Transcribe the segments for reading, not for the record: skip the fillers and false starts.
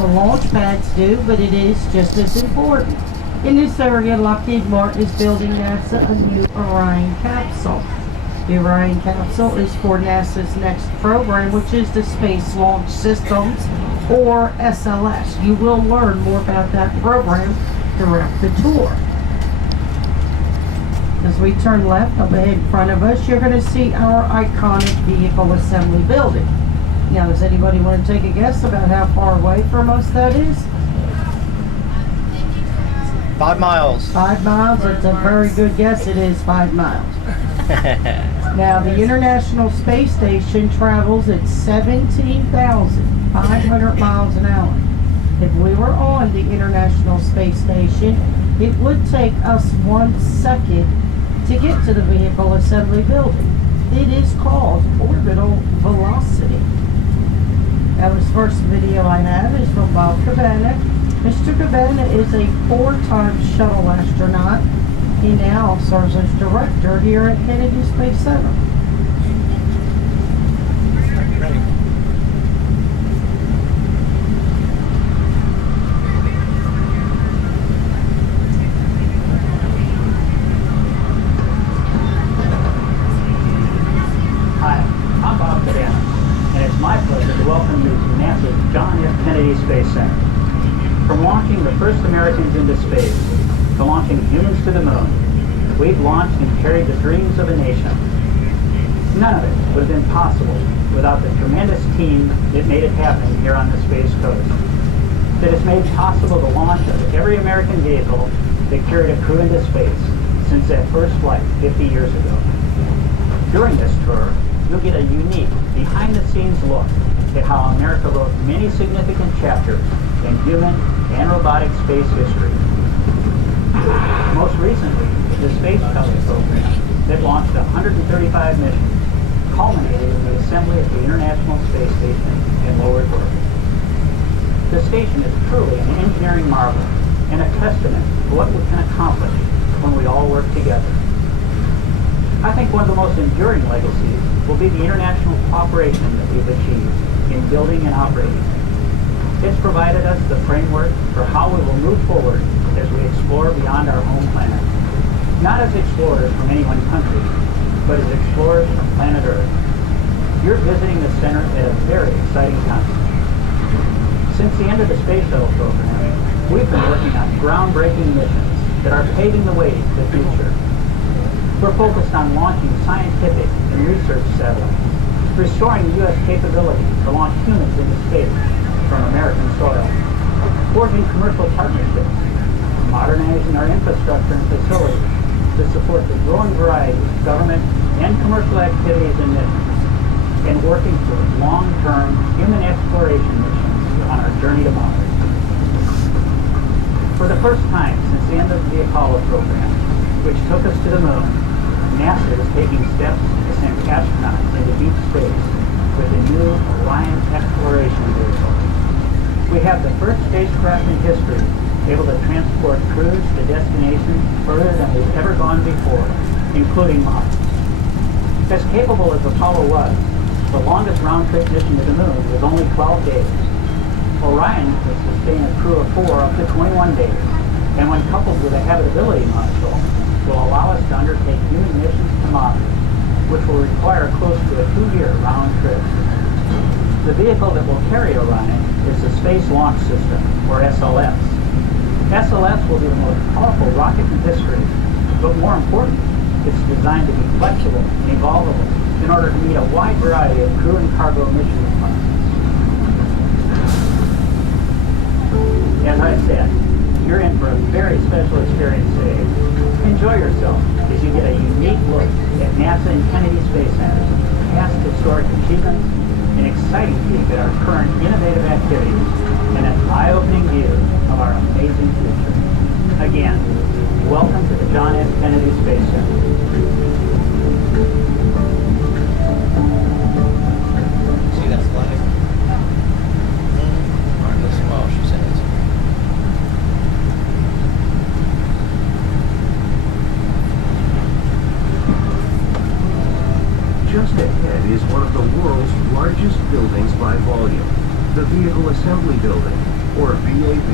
the launch pads do, but it is just as important. In this area, Lockheed Martin is building NASA a new Orion capsule. The Orion capsule is for NASA's next program, which is the Space Launch Systems, or SLS. You will learn more about that program throughout the tour. As we turn left up ahead in front of us, you're going to see our iconic vehicle assembly building. Now, does anybody want to take a guess about how far away from us that is? 5 miles. 5 miles? That's a very good guess. It is 5 miles. Now, the International Space Station travels at 17,500 miles an hour. If we were on the International Space Station, it would take us 1 second to get to the vehicle assembly building. It is called orbital velocity. Now, this first video I have is from Bob Cabana. Mr. Cabana is a 4-time shuttle astronaut. He now serves as director here at Kennedy Space Center. Ready. Hi, I'm Bob Cabana, and it's my pleasure to welcome you to NASA's John F. Kennedy Space Center. From launching the first Americans into space to launching humans to the moon, we've launched and carried the dreams of a nation. None of it would have been possible without the tremendous team that made it happen here on the Space Coast, that has made possible the launch of every American vehicle that carried a crew into space since that first flight 50 years ago. During this tour, you'll get a unique, behind-the-scenes look at how America wrote many significant chapters in human and robotic space history. Most recently, the Space Shuttle program that launched 135 missions, culminated in the assembly of the International Space Station in low Earth orbit. The station is truly an engineering marvel and a testament to what we can accomplish when we all work together. I think one of the most enduring legacies will be the international cooperation that we've achieved in building and operating. It's provided us the framework for how we will move forward as we explore beyond our home planet. Not as explorers from any one country, but as explorers from planet Earth. You're visiting the center at a very exciting time. Since the end of the Space Shuttle program, we've been working on groundbreaking missions that are paving the way to the future. We're focused on launching scientific and research satellites, restoring the U.S. capability to launch humans into space from American soil, forging commercial partnerships, modernizing our infrastructure and facilities to support the growing variety of government and commercial activities and missions, and working toward long-term human exploration missions on our journey to Mars. For the first time since the end of the Apollo program, which took us to the moon, NASA is taking steps to send astronauts into deep space with the new Orion exploration vehicle. We have the first spacecraft in history able to transport crews to destinations further than we've ever gone before, including Mars. As capable as Apollo was, the longest round-trip mission to the moon was only 12 days. Orion could sustain a crew of 4 up to 21 days, and when coupled with a habitability module, will allow us to undertake human missions to Mars, which will require close to a 2-year round trip. The vehicle that will carry Orion is the Space Launch System, or SLS. SLS will be the most powerful rocket in history, but more important, it's designed to be flexible and evolvable in order to meet a wide variety of crew and cargo mission requirements. As I said, you're in for a very special experience today. Enjoy yourself as you get a unique look at NASA and Kennedy Space Center's past historic achievements, an exciting peek at our current innovative activities, and an eye-opening view of our amazing future. Again, welcome to the John F. Kennedy Space Center. See that flag? Alright, listen while she says. Just ahead is one of the world's largest buildings by volume, the Vehicle Assembly Building, or VAB.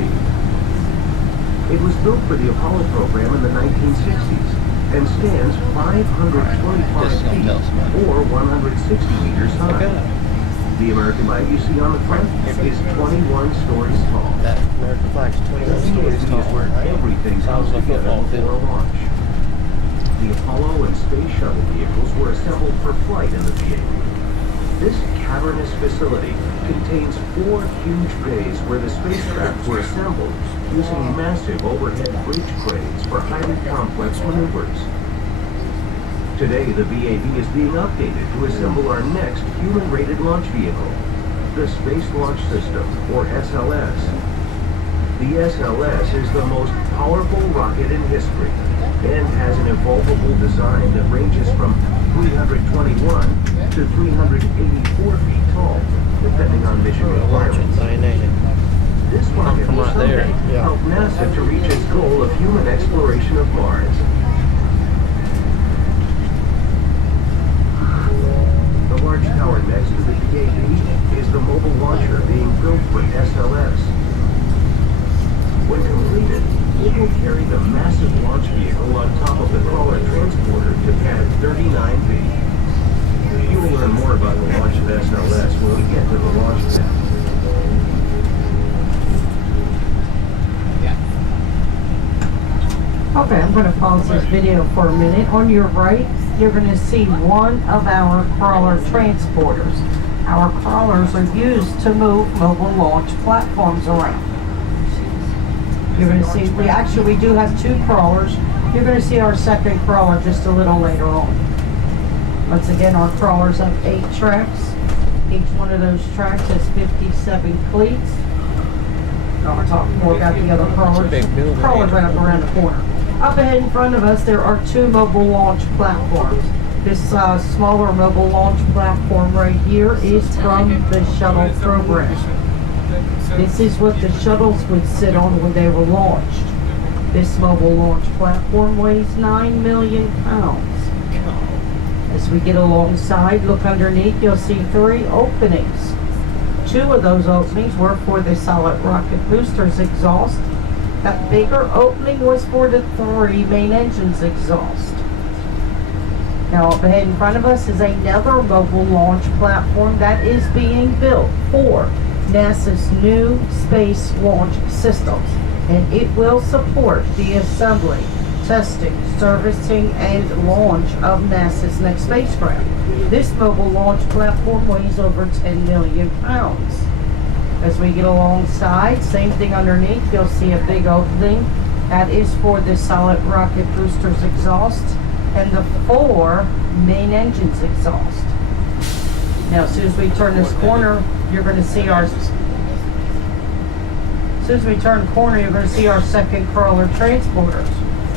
It was built for the Apollo program in the 1960s and stands 525 This is gonna tell us about feet or 160 meters high. Okay. The American flag you see on the front is 21 stories tall. That American flag's The 21 stories VAB tall, is where right? everything Sounds comes like a together football before a field. launch. The Apollo and Space Shuttle vehicles were assembled for flight in the VAB. This cavernous facility contains 4 huge bays where the spacecraft were assembled using massive overhead bridge cranes for highly complex maneuvers. Today, the VAB is being updated to assemble our next human-rated launch vehicle, the Space Launch System, or SLS. The SLS is the most powerful rocket in history and has an evolvable design that ranges from 321 to 384 feet tall, depending on mission requirements. This rocket From will right there, someday yeah. help NASA to reach its goal of human exploration of Mars. The large tower next to the VAB is the mobile launcher being built for SLS. When completed, it will carry the massive launch vehicle on top of the crawler transporter to pad 39B. You will learn more about the launch of SLS when we get to the launch pad. Okay, I'm going to pause this video for a minute. On your right, you're going to see one of our crawler transporters. Our crawlers are used to move mobile launch platforms around. You're going to see, we do have 2 crawlers. You're going to see our second crawler just a little later on. Once again, our crawlers have 8 tracks. Each one of those tracks has 57 cleats. I'll talk more about the other crawlers. Big building. Crawlers right up around the corner. Up ahead in front of us, there are 2 mobile launch platforms. This smaller mobile launch platform right here is from the shuttle program. This is what the shuttles would sit on when they were launched. This mobile launch platform weighs 9 million pounds. As we get alongside, look underneath, you'll see 3 openings. 2 of those openings were for the solid rocket booster's exhaust. That bigger opening was for the 3 main engines exhaust. Now up ahead in front of us is another mobile launch platform that is being built for NASA's new space launch systems, and it will support the assembly, testing, servicing, and launch of NASA's next spacecraft. This mobile launch platform weighs over 10 million pounds. As we get alongside, same thing underneath, you'll see a big opening. That is for the solid rocket booster's exhaust and the 4 main engines exhaust. Now, as soon as we turn this corner, you're going to see our... As soon as we turn the corner, you're going to see our second crawler transporters.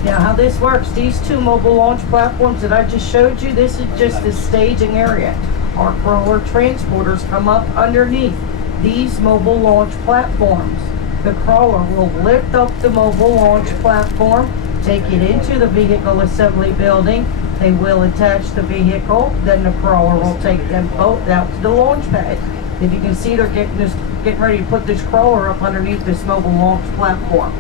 Now, how this works, these 2 mobile launch platforms that I just showed you, this is just the staging area. Our crawler transporters come up underneath these mobile launch platforms. The crawler will lift up the mobile launch platform, take it into the vehicle assembly building. They will attach the vehicle, then the crawler will take them both out to the launch pad. If you can see, they're getting ready to put this crawler up underneath this mobile launch platform.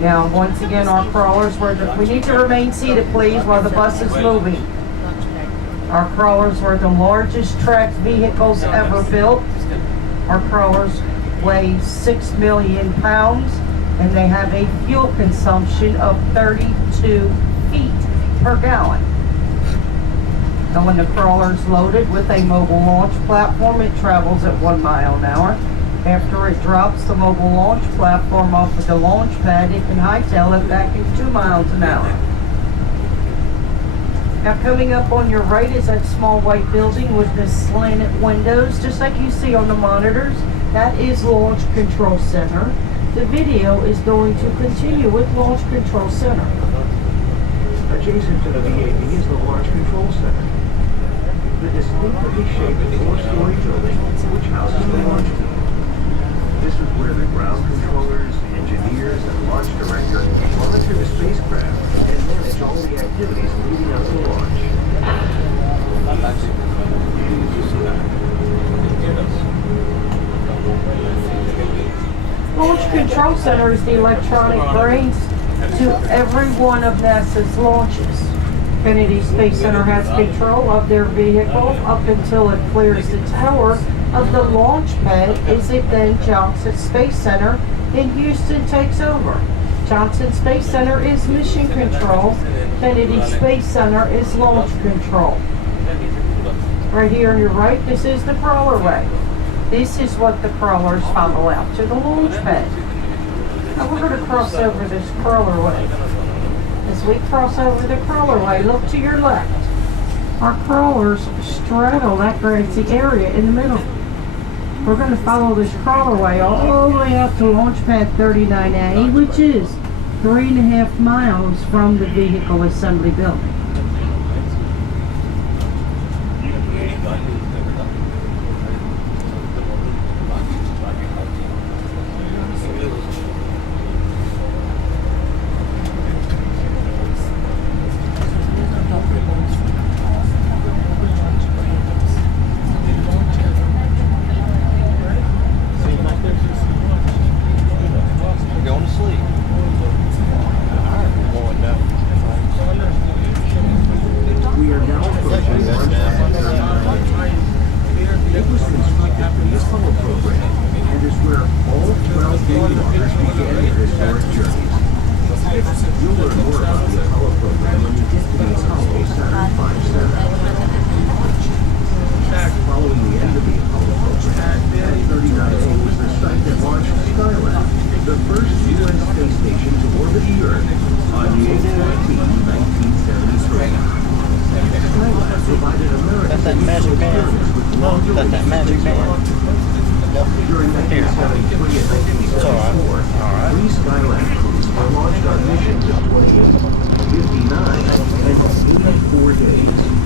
Now, once again, our crawlers we need to remain seated, please, while the bus is moving. Our crawlers were the largest tracked vehicles ever built. Our crawlers weigh 6 million pounds, and they have a fuel consumption of 32 feet per gallon. And when the crawler is loaded with a mobile launch platform, it travels at 1 mile an hour. After it drops the mobile launch platform off of the launch pad, it can hightail it back at 2 miles an hour. Now, coming up on your right is that small white building with the slanted windows, just like you see on the monitors. That is Launch Control Center. The video is going to continue with Launch Control Center. Adjacent to the VAB is the Launch Control Center. The distinctly shaped 4-story building which houses the launch team. This is where the ground controllers, engineers, and launch director monitor the spacecraft and manage all the activities leading up to launch. Launch Launch Control Center is the electronic brains to every one of NASA's launches. Kennedy Space Center has control of their vehicle up until it clears the tower of the launch pad. Is it then Johnson Space Center in Houston takes over? Johnson Space Center is mission control. Kennedy Space Center is launch control. Right here on your right, this is the crawler way. This is what the crawlers follow out to the launch pad. Now we're going to cross over this crawler way. As we cross over the crawler way, look to your left. Our crawlers straddle that grassy area in the middle. We're going to follow this crawler way all the way out to launch pad 39A, which is 3.5 miles from the vehicle assembly building. Going to sleep. We are now approaching launch pad 39A. It was constructed for the Apollo program and is where all 12 moonwalkers began their historic journeys. You'll learn more about the Apollo program when you get to the Apollo Saturn V Center. Following the end of the Apollo program, Pad 39A was the site that launched Skylab, the first U.S. space station to orbit the Earth on May 14, 1973. Skylab provided American That's that magic band. That's that magic band. during 1973 and 1974, three Skylab crews were launched on missions of 28, 59, and 84 days.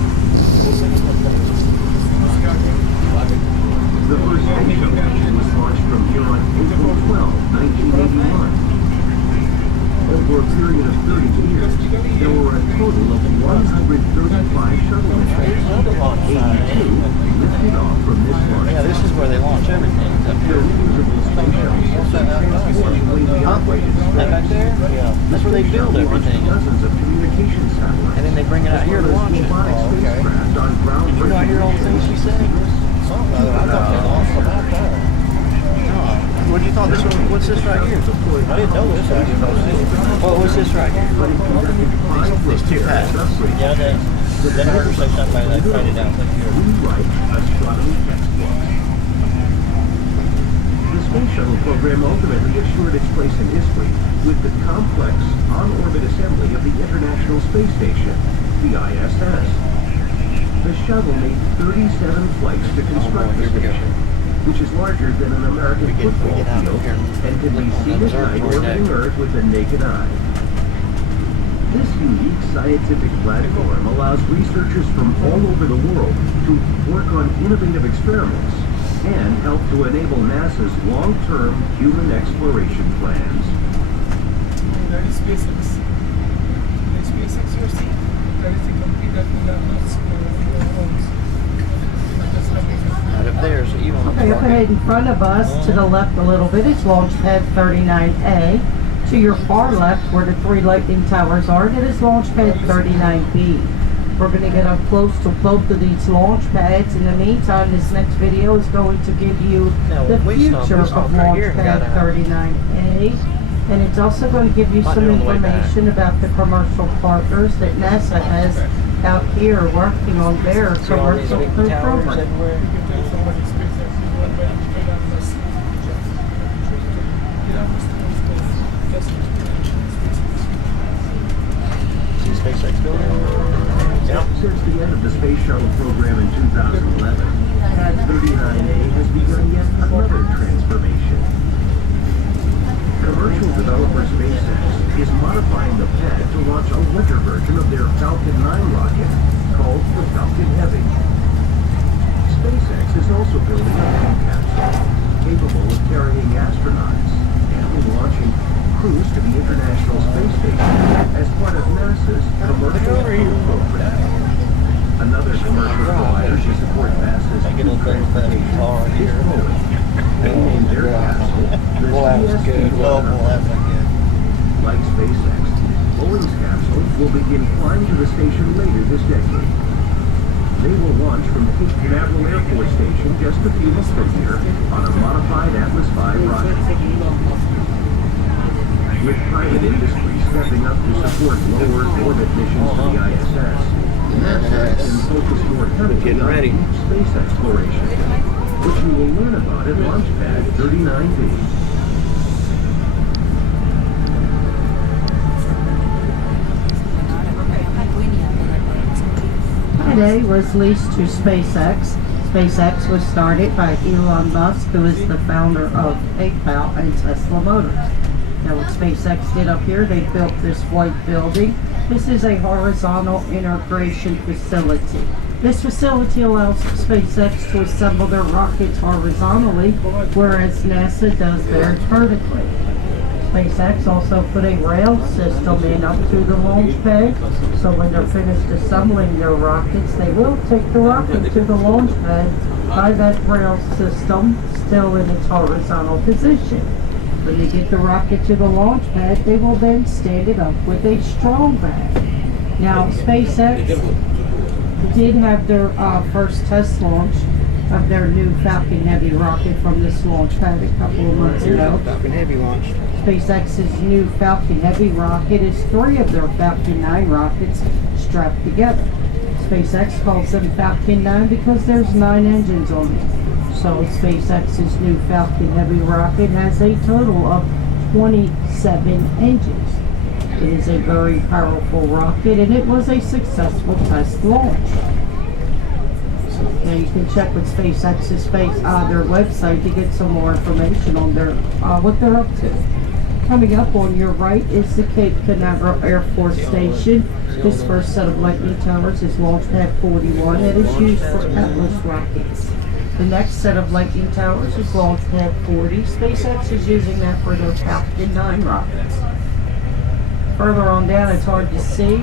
The first space mission was launched from here on April 12, 1981. Over a period of 30 years, there were a total of 135 shuttle missions. 82 lifted off from this launch. Yeah, this is where they launch everything. Up The here. reusable space shuttles have transformed the way we operate in That back space. there? Yeah. That's where they build everything. Dozens of communication satellites. And then they bring it out here to launch it. Robotic spacecraft on groundbreaking You know, I hear all the things she said. Something other. I thought they lost about that. No. What did you thought this was? What's this right here? I didn't know this actually. What was this right here? These two pads. Yeah, then I heard her say something like that. Write it down. Rewrite astronomy textbooks. The space shuttle program ultimately assured its place in history with the complex on-orbit assembly of the International Space Station, the ISS. The shuttle made 37 flights to construct the station, which is larger than an American football get out of field here. and can be seen at night orbiting Earth with the naked eye. This unique scientific platform allows researchers from all over the world to work on innovative experiments and help to enable NASA's long-term human exploration plans. That is SpaceX. The SpaceX you see, that is the company that will have not owns. That's amazing. Right up there, so you want Okay, up ahead in front of us, to the left a little bit, is launch pad 39A. To your far left, where the three lightning towers are, that is launch pad 39B. We're going to get up close to both of these launch pads. In the meantime, this next video is going to give you No, the we stopped future of right launch here and pad got out. 39A. And it's also going to give you Might some be on the way back. information about the commercial partners that NASA has out here working on their See all these commercial big crew towers program. everywhere. You can tell somebody SpaceX is run by Elon Musk. Elon Musk owns the SpaceX. See SpaceX building? Yep. Since the end of the space shuttle program in 2011, Pad 39A has begun yet another transformation. Commercial developer SpaceX is modifying the pad to launch a winter version of their Falcon 9 rocket called the Falcon Heavy. SpaceX is also building a crew capsule capable of carrying astronauts and launching crews to the International Space Station as part of NASA's commercial crew program. Another commercial provider to support NASA's Make it a crew little better transportation car is here. Boeing. They named their capsule the CST-130. global as I get. Like SpaceX, Boeing's capsule will begin flying to the station later this decade. They will launch from Cape Canaveral Air Force Station just a few months from here on a modified Atlas V rocket. With private industry stepping up to support low Earth orbit missions to the ISS, NASA can focus more heavily Getting ready. on deep space exploration, which you will learn about at Launchpad 39B. Today was leased to SpaceX. SpaceX was started by Elon Musk, who is the founder of PayPal and Tesla Motors. Now what SpaceX did up here, they built this white building. This is a horizontal integration facility. This facility allows SpaceX to assemble their rockets horizontally, whereas NASA does theirs vertically. SpaceX also put a rail system in up to the launch pad, so when they're finished assembling their rockets, they will take the rocket to the launch pad by that rail system still in its horizontal position. When they get the rocket to the launch pad, they will then stand it up with a strong bag. Now, SpaceX did have their first test launch of their new Falcon Heavy rocket from this launch pad a couple of months ago. Falcon Heavy launched. SpaceX's new Falcon Heavy rocket is 3 of their Falcon 9 rockets strapped together. SpaceX calls them Falcon 9 because there's 9 engines on it. So SpaceX's new Falcon Heavy rocket has a total of 27 engines. It is a very powerful rocket and it was a successful test launch. Now you can check with SpaceX's their website to get some more information on their what they're up to. Coming up on your right is the Cape Canaveral Air Force Station. This first set of lightning towers is Launch Pad 41 and is used for Atlas rockets. The next set of lightning towers is Launch Pad 40. SpaceX is using that for their Falcon 9 rockets. Further on down, it's hard to see.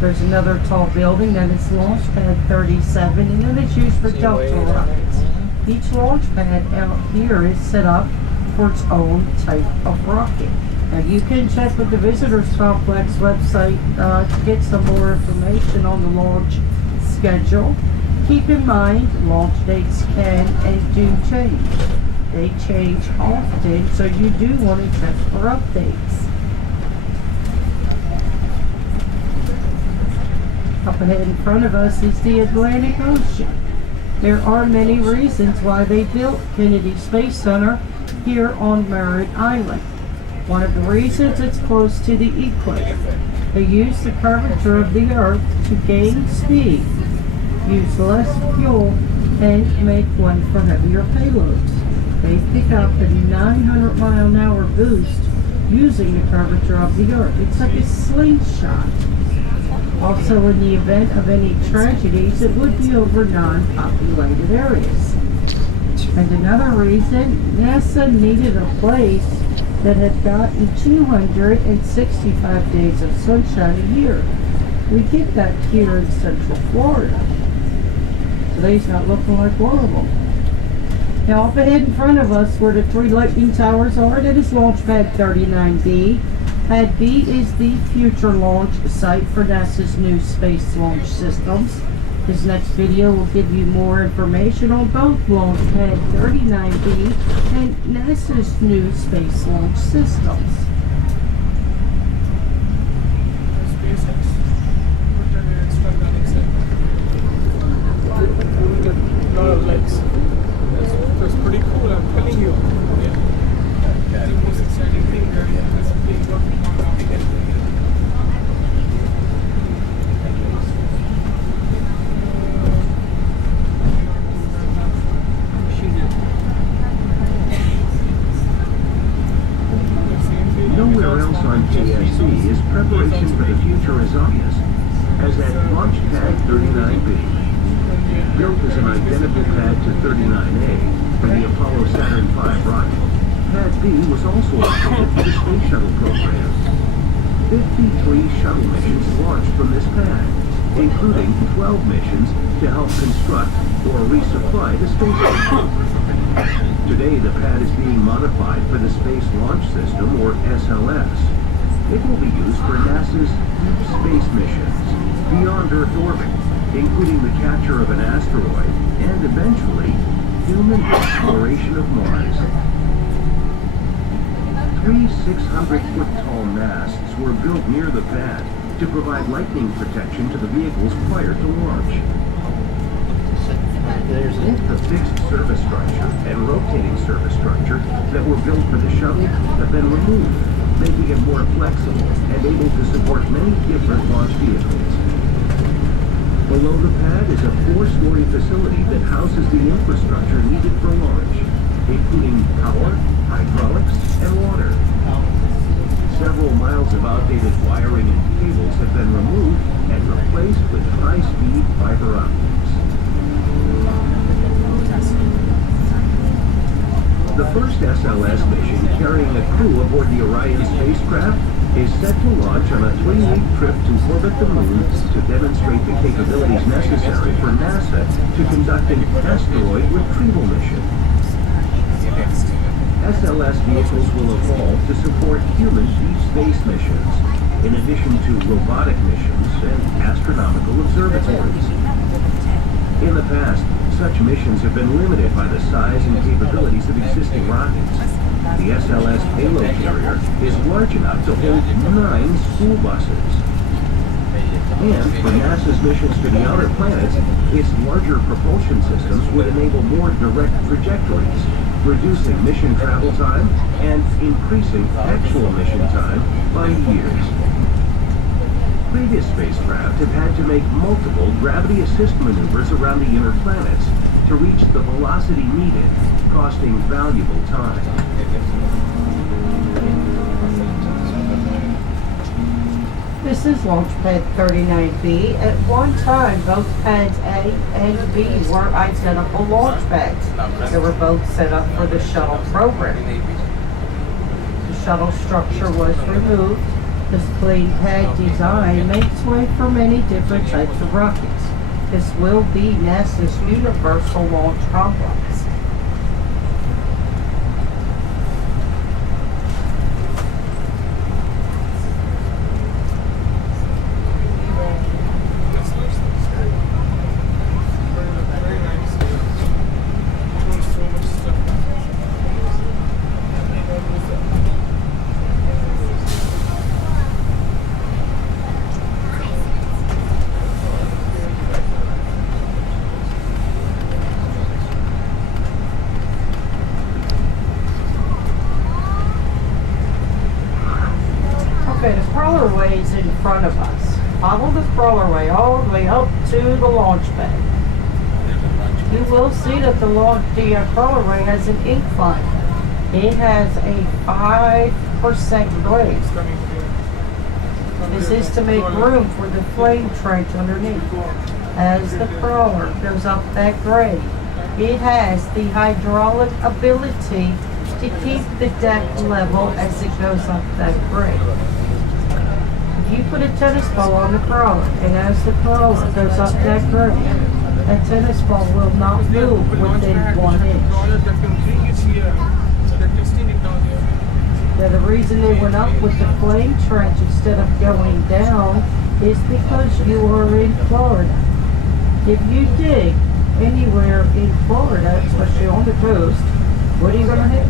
There's another tall building that is Launch Pad 37, and then it's used for Delta rockets. Each launch pad out here is set up for its own type of rocket. Now you can check with the Visitors Complex website to get some more information on the launch schedule. Keep in mind, launch dates can and do change. They change often, so you do want to check for updates. Up ahead in front of us is the Atlantic Ocean. There are many reasons why they built Kennedy Space Center here on Merritt Island. One of the reasons, it's close to the equator. They use the curvature of the Earth to gain speed, use less fuel, and make way for heavier payloads. They pick up a 900-mile-an-hour boost using the curvature of the Earth. It's like a slingshot. Also, in the event of any tragedies, it would be over non-populated areas. And another reason, NASA needed a place that had gotten 265 days of sunshine a year. We get that here in Central Florida. Today's not looking like one of them. Now up ahead in front of us where the 3 lightning towers are, that is Launch Pad 39B. Pad B is the future launch site for NASA's new space launch systems. This next video will give you more information on both Launch Pad 39B and NASA's new space launch systems. SpaceX. What are the extra a lot of legs. That's pretty cool, I'm telling you. Yeah. The most exciting thing that is being worked on now. Nowhere else on TSC is preparation for the future as obvious as at Launch Pad 39B. Built as an identical pad to 39A for the Apollo Saturn V rocket, Pad B was also updated for the Space Shuttle program. 53 shuttle missions launched from this pad, including 12 missions to help construct or resupply the space station. Today, the pad is being modified for the Space Launch System, or SLS. It will be used for NASA's deep space missions beyond Earth orbit, including the capture of an asteroid and, eventually, human exploration of Mars. 3 600-foot-tall masts were built near the pad to provide lightning protection to the vehicles prior to launch. There's it. The fixed service structure and rotating service structure that were built for the shuttle have been removed, making it more flexible and able to support many different launch vehicles. Below the pad is a 4-story facility that houses the infrastructure needed for launch, including power, hydraulics, and water. Several miles of outdated wiring and cables have been removed and replaced with high-speed fiber optics. The first SLS mission carrying a crew aboard the Orion spacecraft is set to launch on a 3-week trip to orbit the moon to demonstrate the capabilities necessary for NASA to conduct an asteroid retrieval mission. SLS vehicles will evolve to support human deep space missions, in addition to robotic missions and astronomical observatories. In the past, such missions have been limited by the size and capabilities of existing rockets. The SLS payload carrier is large enough to hold 9 school buses. And for NASA's missions to the outer planets, its larger propulsion systems would enable more direct trajectories, reducing mission travel time and increasing actual mission time by years. Previous spacecraft have had to make multiple gravity assist maneuvers around the inner planets to reach the velocity needed, costing valuable time. This is Launchpad 39B. At one time, both pads A and B were identical launch pads. They were both set up for the shuttle program. The shuttle structure was removed. This clean pad design makes way for many different types of rockets. This will be NASA's Universal Launch Complex. Very nice. Shows so much stuff. Okay, the crawlerway is in front of us. Follow the crawlerway all the way up to the launch pad. You will see that the crawlerway has an incline. It has a 5% grade. This is to make room for the flame trench underneath. As the crawler goes up that grade, it has the hydraulic ability to keep the deck level as it goes up that grade. If you put a tennis ball on the crawler, and as the crawler goes up that grade, that tennis ball will not move within 1 inch. Now the reason they went up with the flame trench instead of going down is because you are in Florida. If you dig anywhere in Florida, especially on the coast, what are you going to hit?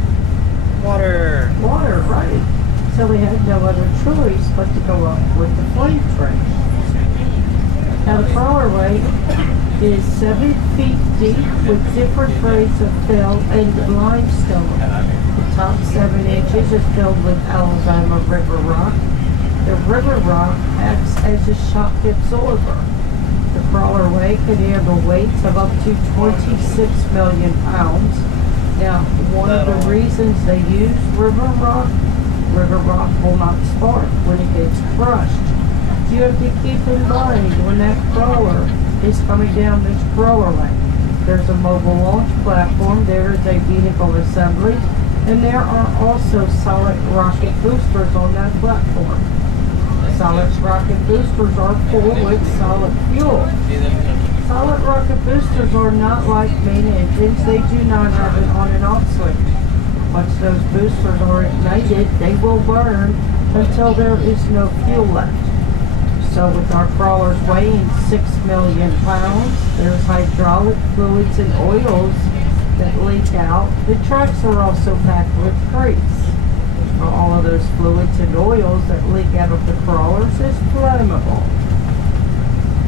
Water. Water, right. So we had no other choice but to go up with the flame trench. Now the crawlerway is 7 feet deep with different grades of fill and limestone. The top 7 inches is filled with Alabama River rock. The river rock acts as a shock absorber. The crawlerway can handle weights of up to 26 million pounds. Now, one of the reasons they use river rock will not spark when it gets crushed. You have to keep in mind when that crawler is coming down this crawlerway. There's a mobile launch platform, there is a vehicle assembly, and there are also solid rocket boosters on that platform. Solid rocket boosters are full with solid fuel. Solid rocket boosters are not like main engines. They do not have an on and off switch. Once those boosters are ignited, they will burn until there is no fuel left. So with our crawlers weighing 6 million pounds, there's hydraulic fluids and oils that leak out. The trucks are also packed with grease. All of those fluids and oils that leak out of the crawlers is flammable.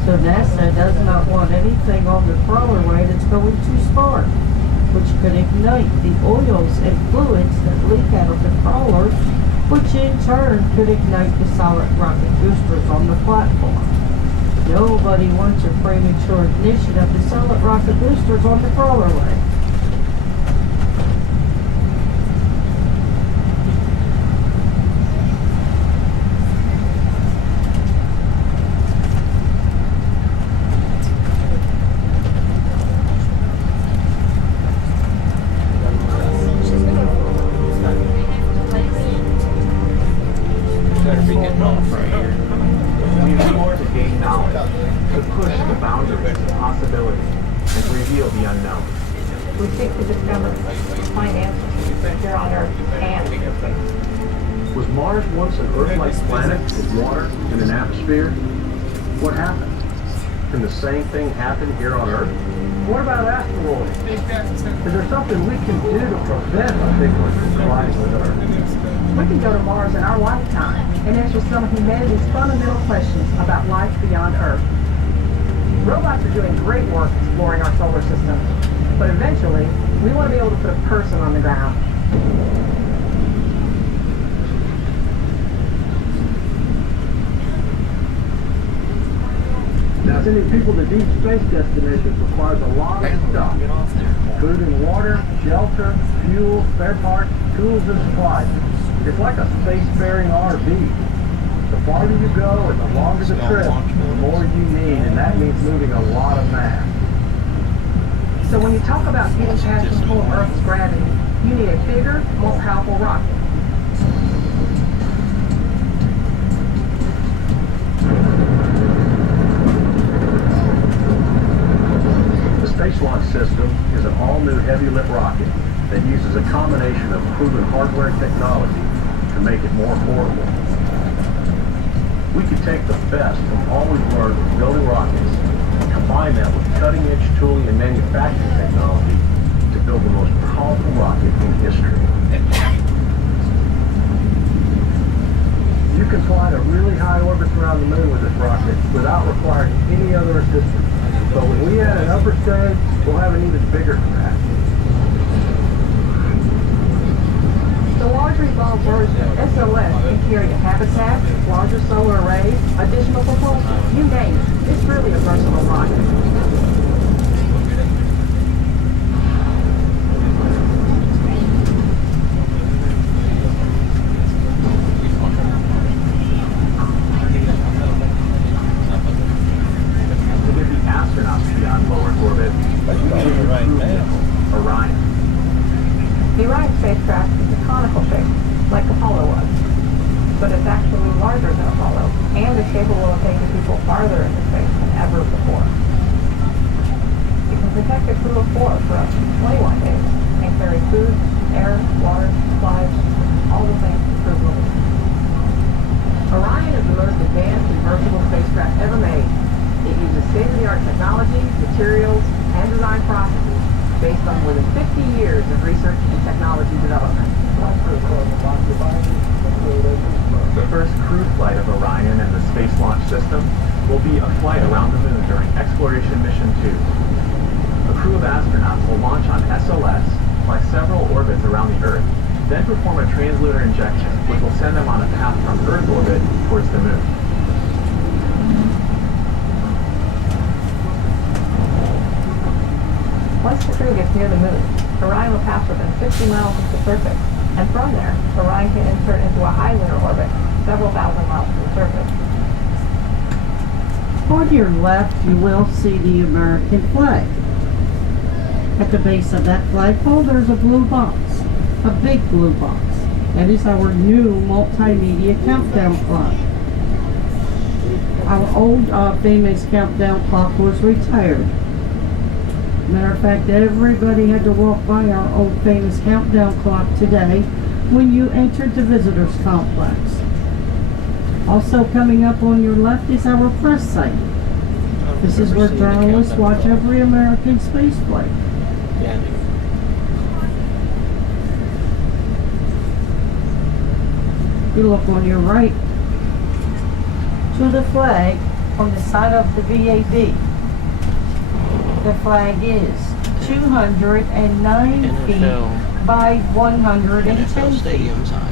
So NASA does not want anything on the crawlerway that's going to spark, which could ignite the oils and fluids that leak out of the crawlers, which in turn could ignite the solid rocket boosters on the platform. Nobody wants a premature ignition of the solid rocket boosters on the crawlerway. Better be getting off right here. We explore to gain knowledge, to push the boundaries of possibility, and reveal the unknown. We seek to discover, find answers here on Earth and in space. Was Mars once an Earth-like planet with water and an atmosphere? What happened? Can the same thing happen here on Earth? What about asteroids? Take that Is there something we can do to prevent a big one from colliding with Earth? We can go to Mars in our lifetime and answer some of humanity's fundamental questions about life beyond Earth. Robots are doing great work exploring our solar system, but eventually, we want to be able to put a person on the ground. Now, sending people to deep space destinations requires a lot of stuff. Get off there. Food and water, shelter, fuel, spare parts, tools and supplies. It's like a spacefaring RV. The farther you go and the longer the trip, the more you need, and that means moving a lot of mass. So when you talk about getting past the pull of Earth's gravity, you need a bigger, more powerful rocket. The Space Launch System is an all-new heavy-lift rocket that uses a combination of proven hardware and technology to make it more affordable. We could take the best from all we've learned from building rockets and combine that with cutting-edge tooling and manufacturing technology to build the most powerful rocket in history. You can fly to really high orbits around the moon with this rocket without requiring any other assistance. But when we add an upper stage, we'll have an even bigger capacity. The larger evolved version of SOS can carry a habitat, larger solar arrays, additional propulsion, you name it. It's really a versatile rocket. To get the astronauts beyond low Earth orbit, we need a Right crew now. vehicle, Orion. The Orion spacecraft is a conical shape, like Apollo was. But it's actually larger than Apollo, and is capable of taking people farther into space than ever before. It can protect a crew of 4 for up to 21 days, and carry food, air, water, supplies, all the things the crew will need. Orion is the most advanced and versatile spacecraft ever made. It uses state-of-the-art technology, materials, and design processes based on more than 50 years of research and technology development. The first crew flight of Orion and the Space Launch System will be a flight around the moon during Exploration Mission 2. A crew of astronauts will launch on SOS, fly several orbits around the Earth, then perform a translunar injection, which will send them on a path from Earth orbit towards the moon. Once the crew gets near the moon, Orion will pass within 50 miles of the surface, and from there, Orion can insert into a high lunar orbit, several thousand miles from the surface. On your left, you will see the American flag. At the base of that flagpole, there's a blue box, a big blue box. That is our new multimedia countdown clock. Our old famous countdown clock was retired. Matter of fact, everybody had to walk by our old famous countdown clock today when you entered the visitors complex. Also coming up on your left is our press site. This is where journalists watch every American space flight. Yeah. You look on your right to the flag on the side of the VAB. The flag is 209 feet by 110 feet.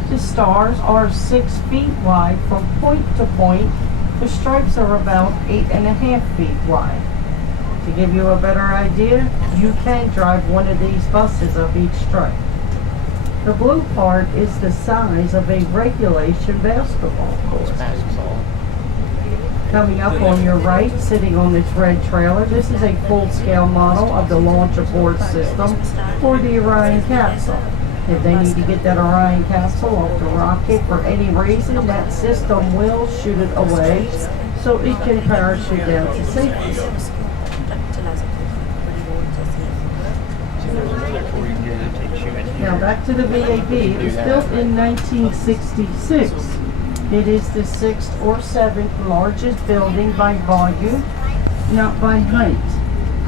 The stars are 6 feet wide from point to point. The stripes are about 8.5 feet wide. To give you a better idea, you can drive one of these buses up each stripe. The blue part is the size of a regulation basketball court. Coming up on your right, sitting on this red trailer, this is a full-scale model of the launch abort system for the Orion capsule. If they need to get that Orion capsule off the rocket for any reason, that system will shoot it away so it can parachute down to safety. Now back to the VAB. It was built in 1966. It is the 6th or 7th largest building by volume, not by height,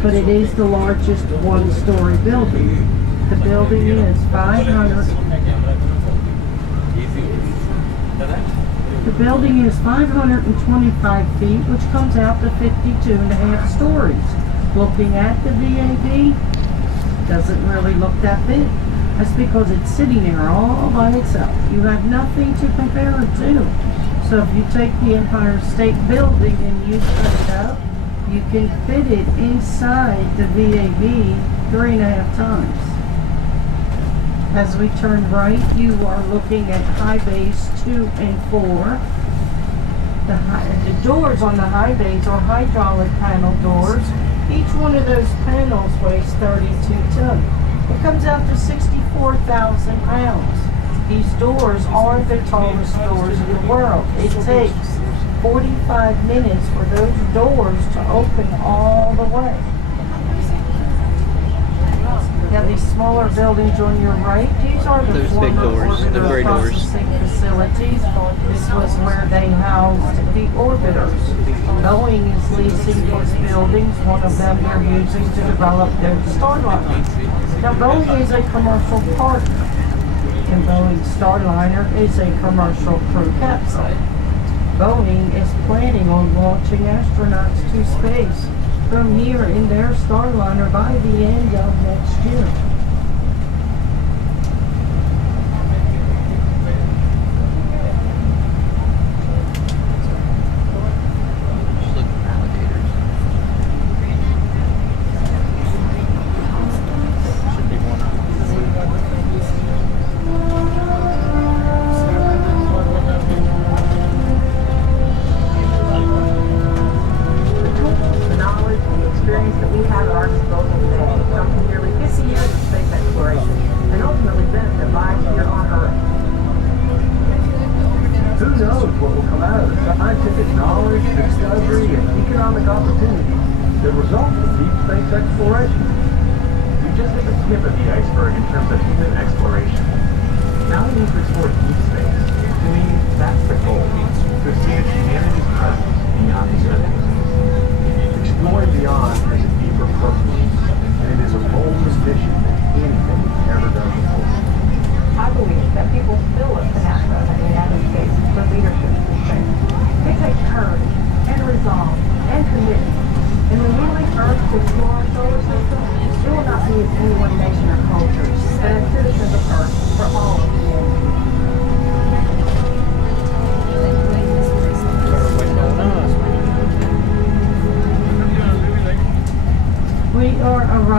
but it is the largest one-story building. The building is 525 feet, which comes out to 52.5 stories. Looking at the VAB, doesn't really look that big. That's because it's sitting there all by itself. You have nothing to compare it to. So if you take the Empire State Building and you put it up, you can fit it inside the VAB 3.5 times. As we turn right, you are looking at high bays 2 and 4. The doors on the high bays are hydraulic panel doors. Each one of those panels weighs 32 tons. It comes out to 64,000 pounds. These doors are the tallest doors in the world. It takes 45 minutes for those doors to open all the way. Now these smaller buildings on your right, these are the Those former big doors, the orbiter gray doors. processing facilities. This was where they housed the orbiters. Boeing is leasing these buildings, one of them they're using to develop their Starliner. Now Boeing is a commercial partner, and Boeing Starliner is a commercial crew capsule. Boeing is planning on launching astronauts to space from here in their Starliner by the end of next year.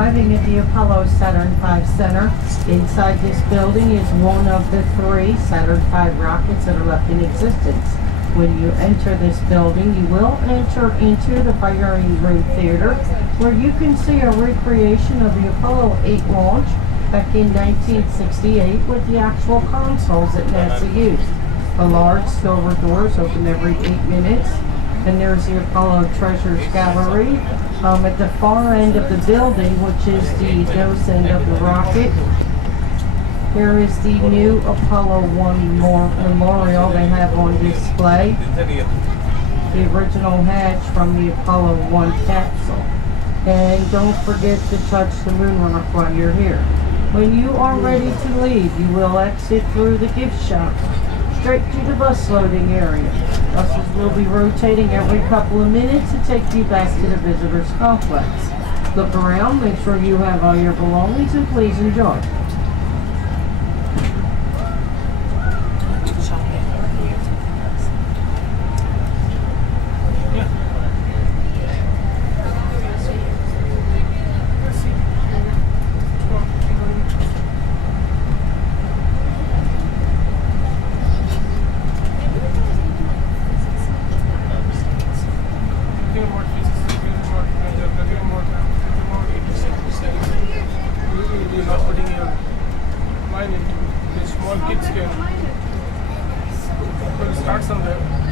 At the Apollo Saturn V Center. Inside this building is one of the 3 Saturn V rockets that are left in existence. When you enter this building, you will enter into the firing room theater, where you can see a recreation of the Apollo 8 launch back in 1968 with the actual consoles that NASA used. The large silver doors open every 8 minutes. And there's the Apollo Treasures Gallery. At the far end of the building, which is the nose end of the rocket, here is the new Apollo 1 memorial they have on display. The original hatch from the Apollo 1 capsule. And don't forget to touch the moon rock while you're here. When you are ready to leave, you will exit through the gift shop, straight to the bus loading area. Buses will be rotating every couple of minutes to take you back to the visitors complex. Look around, make sure you have all your belongings, and please enjoy. You're not putting your mind into the small kids game. But start somewhere.